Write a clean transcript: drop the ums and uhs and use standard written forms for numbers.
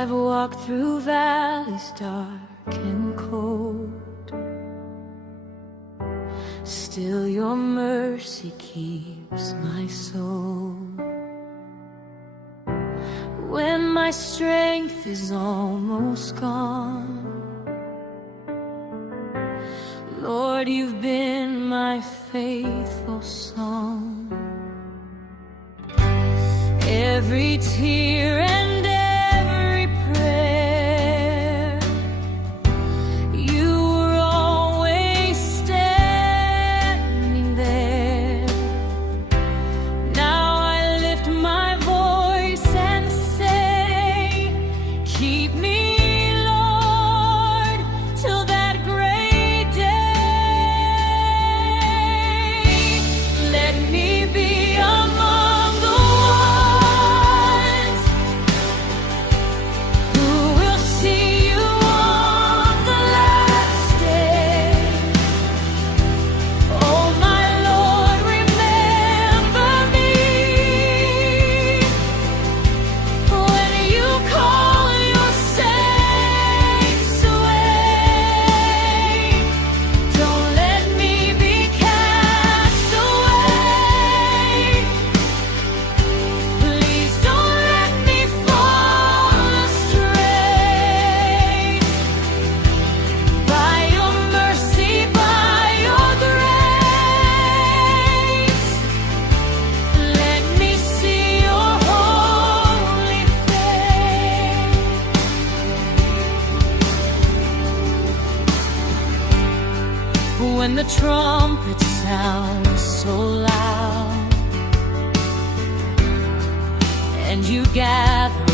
I've walked through valleys dark and cold, still your mercy keeps my soul. When my strength is almost gone, Lord, you've been my faithful song. Every tear and every prayer, you were always standing there. Now I lift my voice and say, keep me, Lord, till that great day. Let me be among the ones who will see you on the last day. Oh my Lord, remember me when you call your saints away. Don't let me be cast away. Please don't let me fall astray. By your mercy, by your grace, let me see your holy face. When the trumpet sounds so loud and you gather